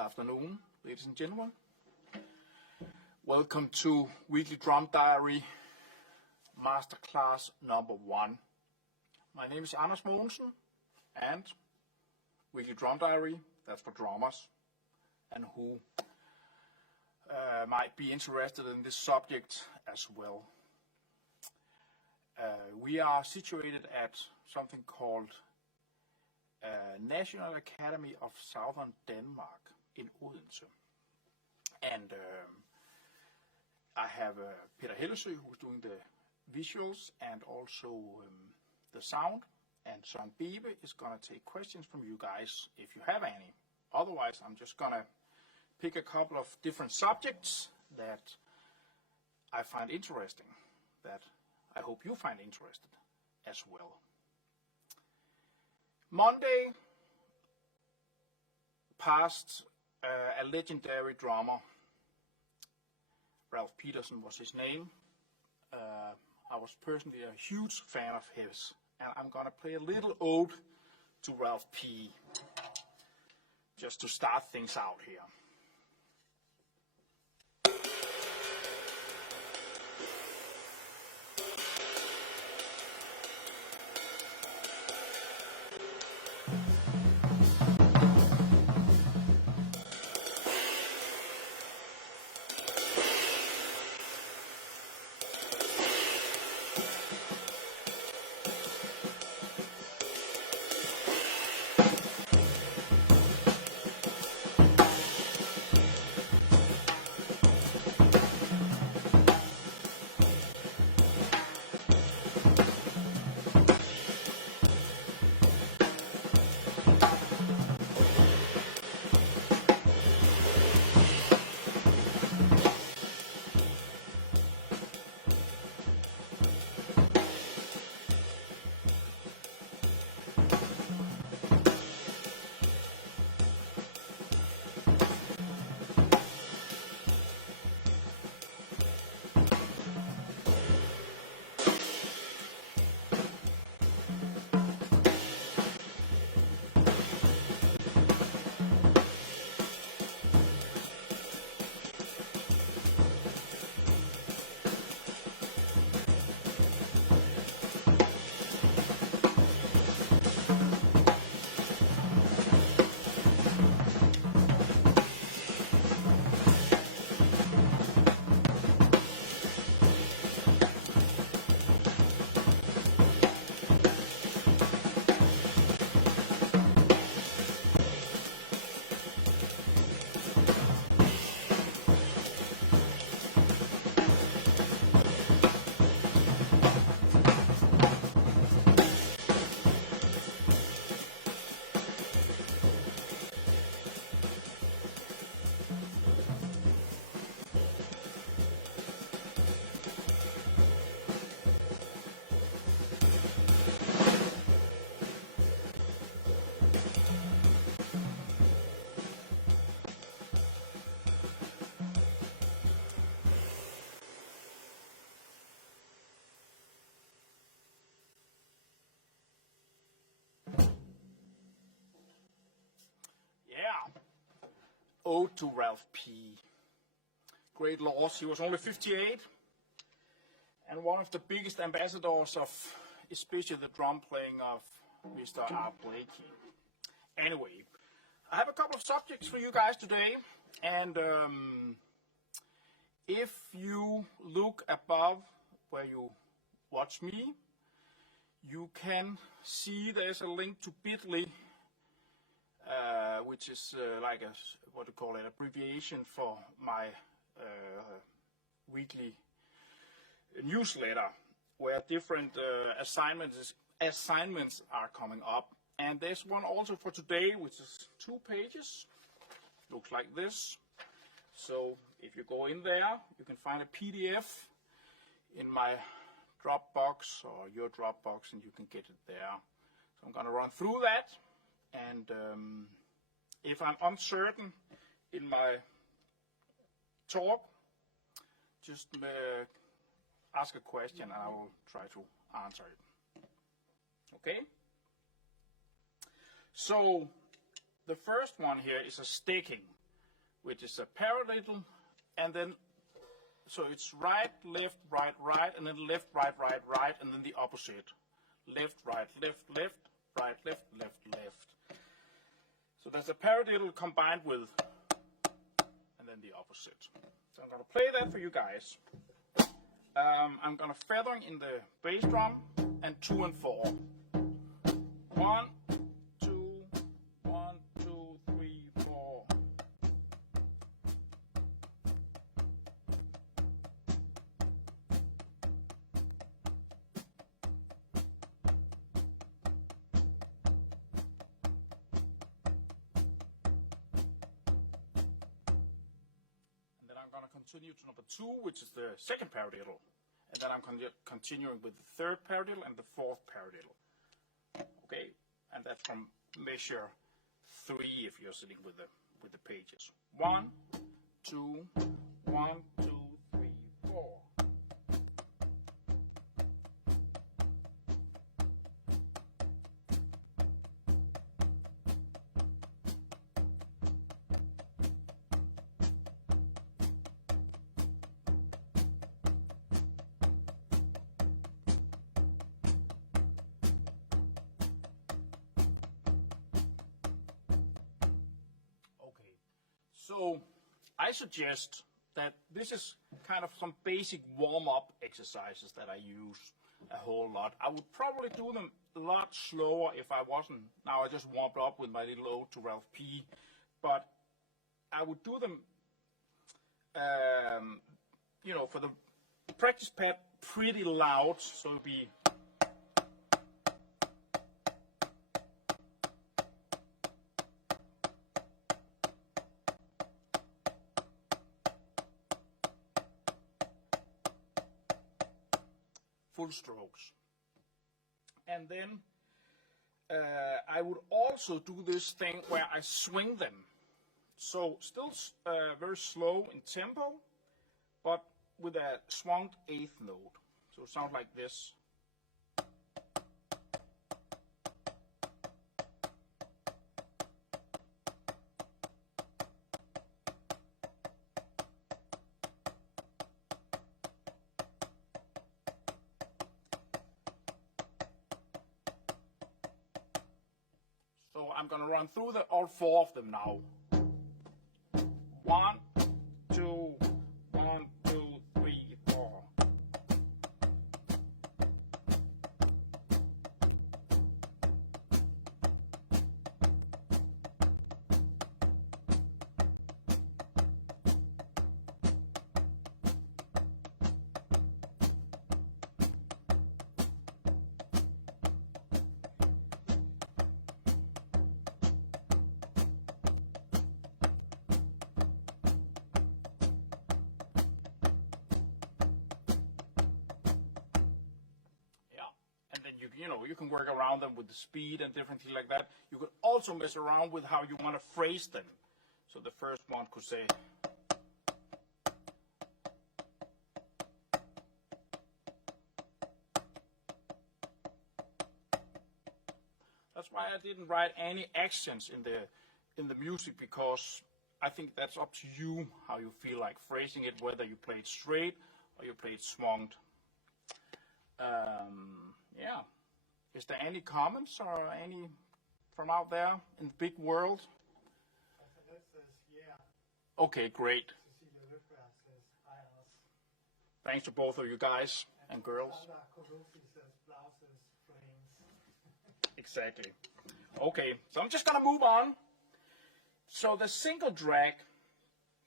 afternoon, ladies and gentlemen. Welcome to Weekly Drum Diary, Masterclass number 1. My name is Anders Mogensen, and Weekly Drum Diary, that's for drummers, and who might be interested in this subject as well. We are situated at something called National Academy of Southern Denmark in Odense. And I have Peter Hellesø, who's doing the visuals and also the sound. And Søren Bebe is going to take questions from you guys if you have any. Otherwise, I'm just going to pick a couple of different subjects that I find interesting, that I hope you find interested as well. Monday passed a legendary drummer. Ralph Peterson was his name. I was personally a huge fan of his, and I'm going to play a little ode to Ralph P. just to start things out here. Ode to Ralph P. Great loss. He was only 58 and one of the biggest ambassadors of especially the drum playing of Mr. R. Blakey. Anyway, I have a couple of subjects for you guys today, and if you look above where you watch me, you can see there's a link to bit.ly, which is like a, what you call it, abbreviation for my weekly newsletter, where different assignments are coming up. And there's one also for today, which is 2 pages. Looks like this. So if you go in there, you can find a PDF in my Dropbox or your Dropbox, and you can get it there. So I'm going to run through that. And if I'm uncertain in my talk, just ask a question and I will try to answer it. Okay? So the first one here is a staking. which is a paradiddle, and then so it's right, left, right, right, and then left, right, right, right, and then the opposite. Left, right, left, left, right, left, left, left. So there's a paradiddle combined with, and then the opposite. So I'm going to play that for you guys. I'm going to feathering in the bass drum and 2 and 4. 1, 2, 1, 2, 3, 4. I'm going to continue to number 2, which is the second paradiddle, and then I'm continuing with the third paradiddle and the fourth paradiddle. Okay, and that's from measure 3 if you're sitting with the pages. 1, 2, 1, 2, 3, 4. So I suggest that this is kind of some basic warm-up exercises that I use a whole lot. I would probably do them a lot slower if I wasn't. Now I just warmed up with my little ode to Ralph P. But I would do them, you know, for the practice pad pretty loud, so it'll be. Full strokes. And then I would also do this thing where I swing them. So still very slow in tempo, but with a swung 8th note. So it sounds like this. So I'm going to run through all 4 of them now. 1, 2, 1, 2, 3, 4. You know, you can work around them with the speed and different things like that. You could also mess around with how you want to phrase them. So the first one could say, that's why I didn't write any accents in the music, because I think that's up to you how you feel like phrasing it, whether you play it straight or you play it swunged. Yeah. Is there any comments or any from out there in the big world? Yeah. Okay, great. Thanks to both of you guys and girls. Exactly. Okay, so I'm just going to move on. So the single drag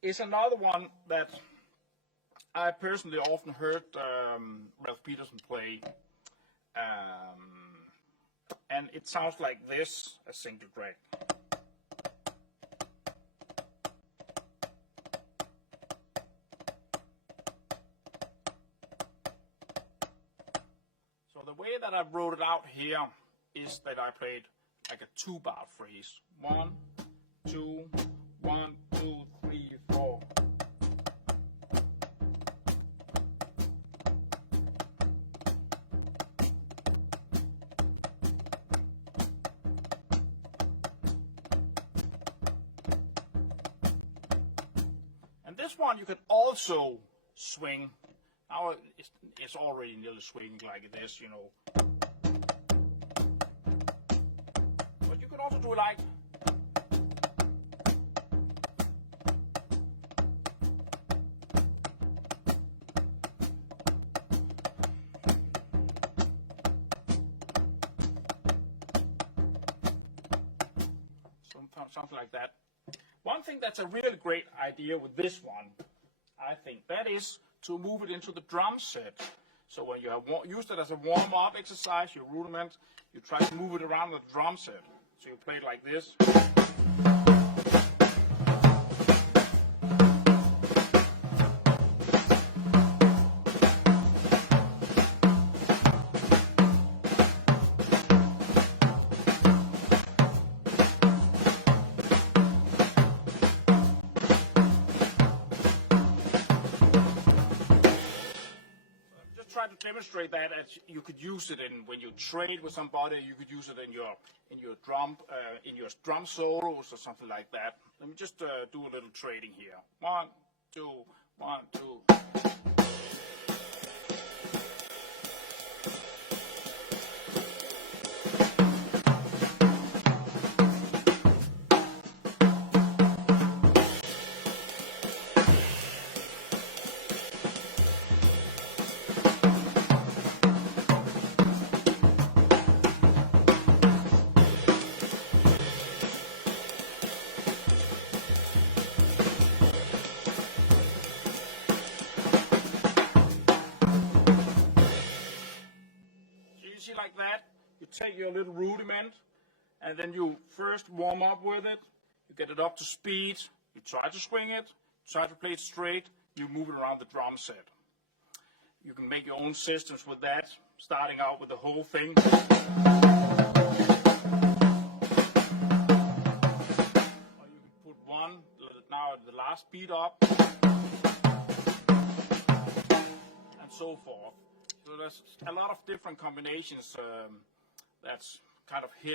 is another one that I personally often heard Ralph Peterson play. And it sounds like this, a single drag. So the way that I wrote it out here is that I played like a 2-bar phrase. 1, 2, 1, 2, 3, 4. this one you can also swing. Now it's already nearly swinging like this, you know. But you could also do it like. Something like that. One thing that's a really great idea with this one, I think, that is to move it into the drum set. So when you have used it as a warm-up exercise, your rudiment, you try to move it around the drum set. So you play it like this. Try to demonstrate that as you could use it in when you trade with somebody. You could use it in your drum solos or something like that. Let me just do a little trading here. 1, 2, 1, 2. Like that, you take your little rudiment and then you first warm up with it, you get it up to speed, you try to swing it, try to play it straight, you move it around the drum set. You can make your own systems with that, starting out with the whole thing. Or you can put one, now the last beat up, and so forth. So there's a lot of different combinations that's kind of hit.